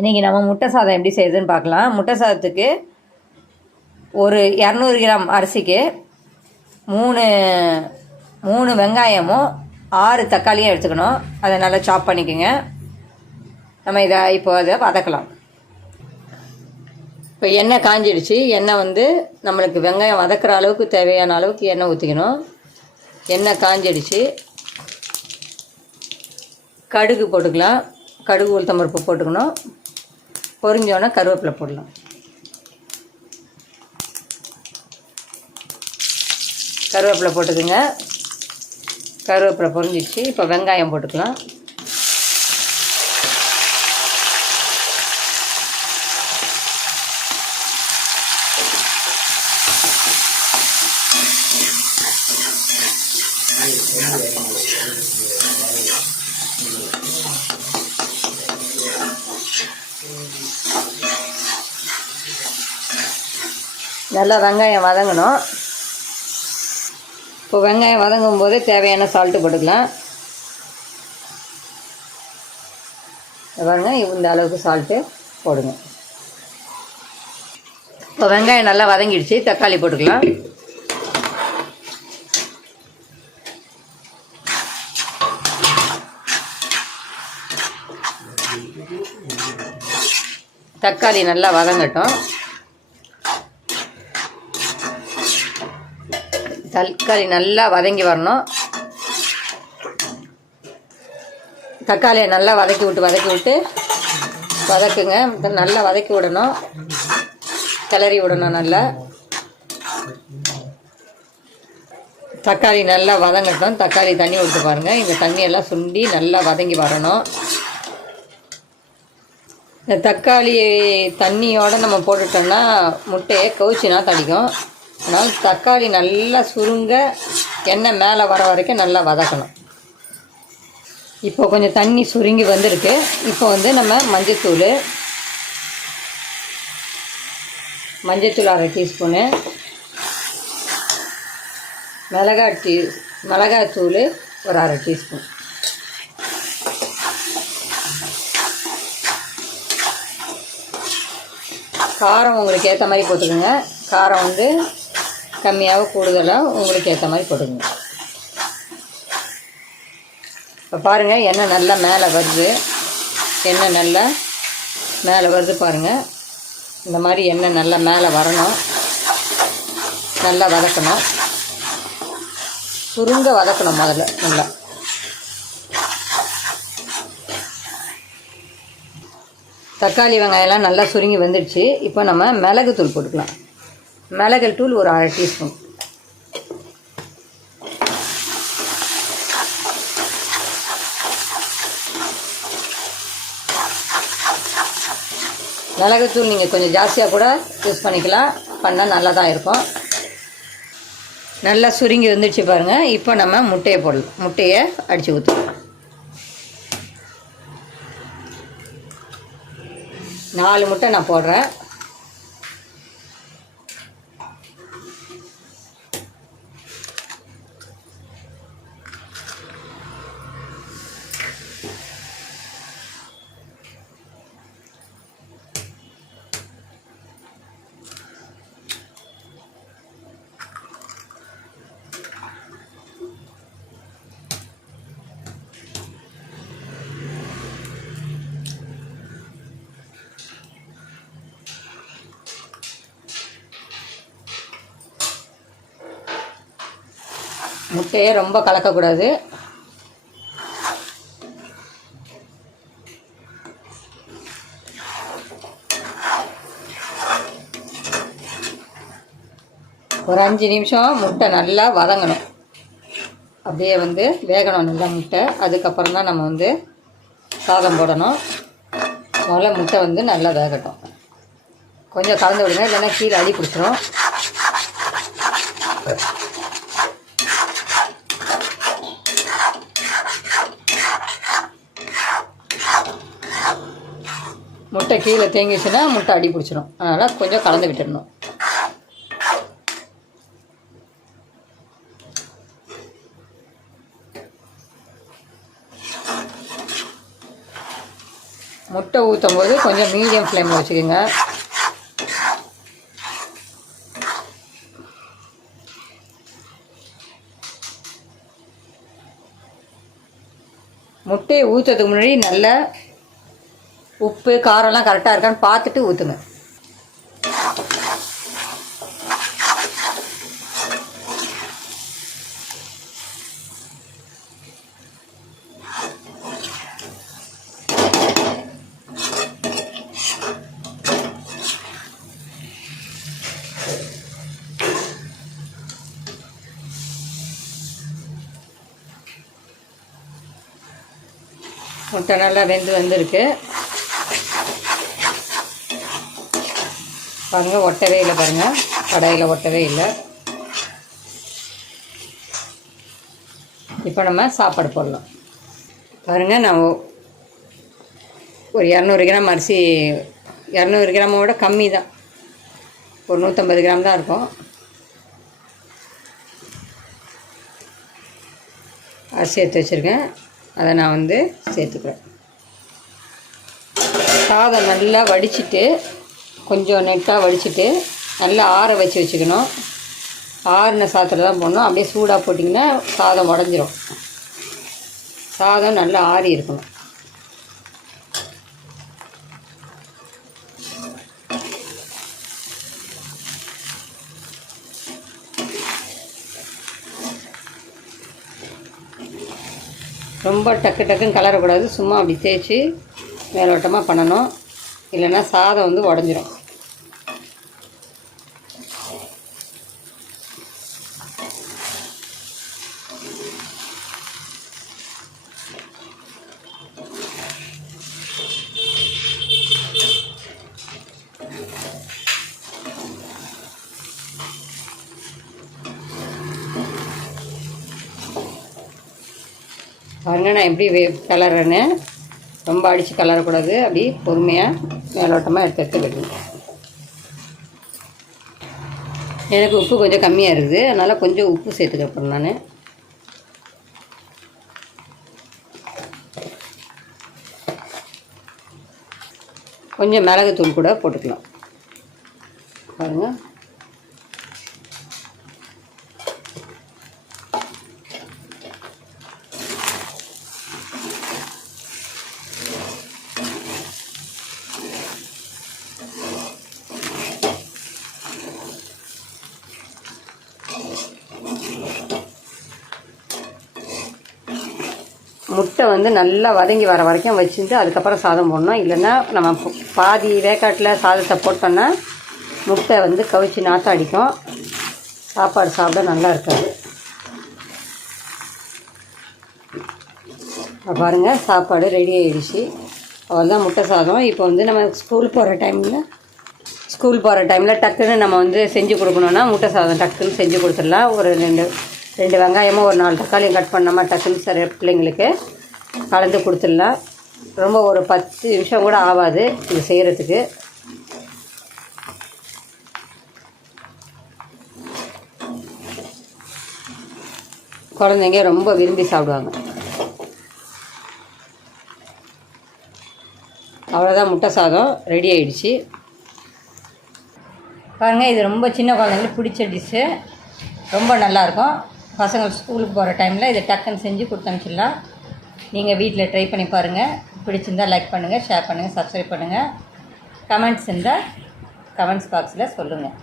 இன்றைக்கி நம்ம முட்டை சாதம் எப்படி செய்யுதுன்னு பார்க்கலாம். முட்டை சாதத்துக்கு ஒரு 200 கிராம் அரிசிக்கு 3 வெங்காயமும் 6 தக்காளியும் எடுத்துக்கணும். அதை நல்லா சாப் பண்ணிக்கோங்க. நம்ம இப்போ அதை வதக்கலாம். இப்போ எண்ணெய் காஞ்சிடுச்சு. எண்ணெய் நம்மளுக்கு வெங்காயம் வதக்கிற அளவுக்கு தேவையான அளவுக்கு எண்ணெய் ஊற்றிக்கணும். எண்ணெய் காஞ்சிடுச்சு. கடுகு போட்டுக்கலாம். கடுகு உளுத்தம்பருப்பு போட்டுக்கணும். பொரிஞ்சோன்னா கருவேப்பிலை போடலாம். கருவேப்பிலை போட்டுக்குங்க. கருவேப்பிலை பொரிஞ்சிடுச்சு. இப்போ வெங்காயம் போட்டுக்கலாம். நல்லா வெங்காயம் வதங்கணும். இப்போ வெங்காயம் வதங்கும் போது தேவையான சால்ட்டு போட்டுக்கலாம். பாருங்க, இந்த அளவுக்கு சால்ட்டு போடுங்க. இப்போ வெங்காயம் நல்லா வதங்கிடுச்சு. தக்காளி போட்டுக்கலாம். தக்காளி நல்லா வதங்கட்டும். தக்காளி நல்லா வதங்கி வரணும். தக்காளியை நல்லா வதக்கி விட்டு வதக்குங்க. நல்லா வதக்கி விடணும். கிளறி விடணும். நல்லா தக்காளி நல்லா வதங்கட்டும். தக்காளி தண்ணி விட்டு பாருங்கள். இந்த தண்ணியெல்லாம் சுண்டி நல்லா வதங்கி வரணும். இந்த தக்காளி தண்ணியோடு நம்ம போட்டுட்டோம்னா முட்டையை கவுச்சினா தடிக்கும். அதனால் தக்காளி நல்லா சுருங்க எண்ணெய் மேலே வர வரைக்கும் நல்லா வதக்கணும். இப்போ கொஞ்சம் தண்ணி சுருங்கி வந்திருக்கு. இப்போ நம்ம மஞ்சத்தூள் 1/2 டீஸ்பூனு, மிளகாத்தூள் ஒரு 1/2 டீஸ்பூன், காரம் உங்களுக்கு ஏற்ற மாதிரி போட்டுக்கோங்க. காரம் கம்மியாக கூடுதலாக உங்களுக்கு ஏற்ற மாதிரி போட்டுக்கோங்க. இப்போ பாருங்கள், எண்ணெய் நல்லா மேலே வருது. எண்ணெய் நல்லா மேலே வருது பாருங்கள். இந்த மாதிரி எண்ணெய் நல்லா மேலே வரணும். நல்லா வதக்கணும். சுருங்க வதக்கணும் முதல்ல. நல்லா தக்காளி வெங்காயம்லாம் நல்லா சுருங்கி வந்துடுச்சு. இப்போ நம்ம மிளகுத்தூள் போட்டுக்கலாம். மிளகுத்தூள் ஒரு 1/2 டீஸ்பூன். மிளகுத்தூள் நீங்கள் கொஞ்சம் ஜாஸ்தியாக கூட யூஸ் பண்ணிக்கலாம். பண்ணால் நல்லா தான் இருக்கும். நல்லா சுருங்கி வந்துடுச்சு பாருங்கள். இப்போ நம்ம முட்டையை போடலாம். முட்டையை அடித்து ஊற்றலாம். 4 முட்டை நான் போடுறேன். முட்டையை ரொம்ப கலக்கக்கூடாது. ஒரு 5 நிமிஷம் முட்டை நல்லா வதங்கணும். அப்படியே வேகணும் நல்லா முட்டை. அதுக்கப்புறம் தான் நம்ம சாதம் போடணும். முதல்ல முட்டை நல்லா வேகட்டும். கொஞ்சம் கலந்து விடுங்க, இல்லைன்னா கீழே அடி பிடிச்சிரும். முட்டை கீழே தேங்கிச்சுன்னா முட்டை அடி பிடிச்சிடும். அதனால் கொஞ்சம் கலந்து விட்டுடணும். முட்டை ஊற்றும் போது கொஞ்சம் மீடியம் ஃப்ளேமில் வச்சுக்கோங்க. முட்டையை ஊற்றுறதுக்கு முன்னாடி நல்லா உப்பு காரம்லாம் கரெக்டாக இருக்கான்னு பார்த்துட்டு ஊற்றுங்க. முட்டை நல்லா வெந்திருக்கு பாருங்கள். ஒட்டவே இல்லை பாருங்கள், கடாயில் ஒட்டவே இல்லை. இப்போ நம்ம சாப்பாடு போடலாம். பாருங்கள், நான் ஒரு 200 கிராம் அரிசி, 200 கிராமோட கம்மி தான், ஒரு 150 கிராம் தான் இருக்கும். அரிசி எடுத்து வச்சுருக்கேன், அதை நான் வந்து சேர்த்துக்கிறேன். சாதம் நல்லா வடிச்சிட்டு, கொஞ்சம் நெட்டாக வடிச்சிட்டு நல்லா ஆற வச்சுக்கணும். ஆறின சாதத்தில் தான் போடணும். அப்படியே சூடாக போட்டிங்கன்னா சாதம் உடஞ்சிரும். சாதம் நல்லா ஆறி இருக்கணும். ரொம்ப டக்குன்னு கலரக்கூடாது. சும்மா அப்படி தேய்ச்சி மேலோட்டமாக பண்ணணும், இல்லைன்னா சாதம் வந்து உடஞ்சிரும். பாருங்க, நான் எப்படி கலர்றேன்னு. ரொம்ப அடித்து கலரக்கூடாது, அப்படி பொறுமையாக மேலோட்டமாக எடுத்து விடணும். எனக்கு உப்பு கொஞ்சம் கம்மியாக இருக்குது, அதனால் கொஞ்சம் உப்பு சேர்த்துக்கிறேன். நான் கொஞ்சம் மிளகுத்தூள் கூட போட்டுக்கலாம். பாருங்கள், முட்டை வந்து நல்லா வதங்கி வர வரைக்கும் வச்சுட்டு அதுக்கப்புறம் சாதம் போடணும். இல்லைன்னா நம்ம பாதி வேக்காட்டில் சாதத்தை போட்டோன்னா முட்டை வந்து கவிச்சு நாற்றம் அடிக்கும், சாப்பாடு சாப்பிட நல்லா இருக்காது. பாருங்கள், சாப்பாடு ரெடி ஆகிடுச்சு. அவ்வளோதான் முட்டை சாதம். இப்போ வந்து நம்ம ஸ்கூல் போகிற டைமில் டக்குன்னு நம்ம வந்து செஞ்சு கொடுக்கணுன்னா முட்டை சாதம் டக்குன்னு செஞ்சு கொடுத்துடலாம். ஒரு ரெண்டு வெங்காயமும் ஒரு 4 தக்காளியும் கட் பண்ணாமல் டக்குன்னு சரி பிள்ளைங்களுக்கு கலந்து கொடுத்துடலாம். ரொம்ப ஒரு 10 நிமிஷம் கூட ஆகாது இது செய்கிறதுக்கு. குழந்தைங்க ரொம்ப விரும்பி சாப்பிடுவாங்க. அவ்வளோதான், முட்டை சாதம் ரெடி ஆகிடுச்சு. பாருங்கள், இது ரொம்ப சின்ன குழந்தைங்களுக்கு பிடிச்ச டிஷ்ஷு, ரொம்ப நல்லாயிருக்கும். பசங்க ஸ்கூலுக்கு போகிற டைமில் இதை டக்குன்னு செஞ்சு கொடுத்து அனுப்பிச்சிடலாம். நீங்கள் வீட்டில் ட்ரை பண்ணி பாருங்கள். பிடிச்சிருந்தால் லைக் பண்ணுங்கள், ஷேர் பண்ணுங்கள், சப்ஸ்கிரைப் பண்ணுங்கள். கமெண்ட்ஸ் இருந்தால் கமெண்ட்ஸ் பாக்ஸில் சொல்லுங்கள்.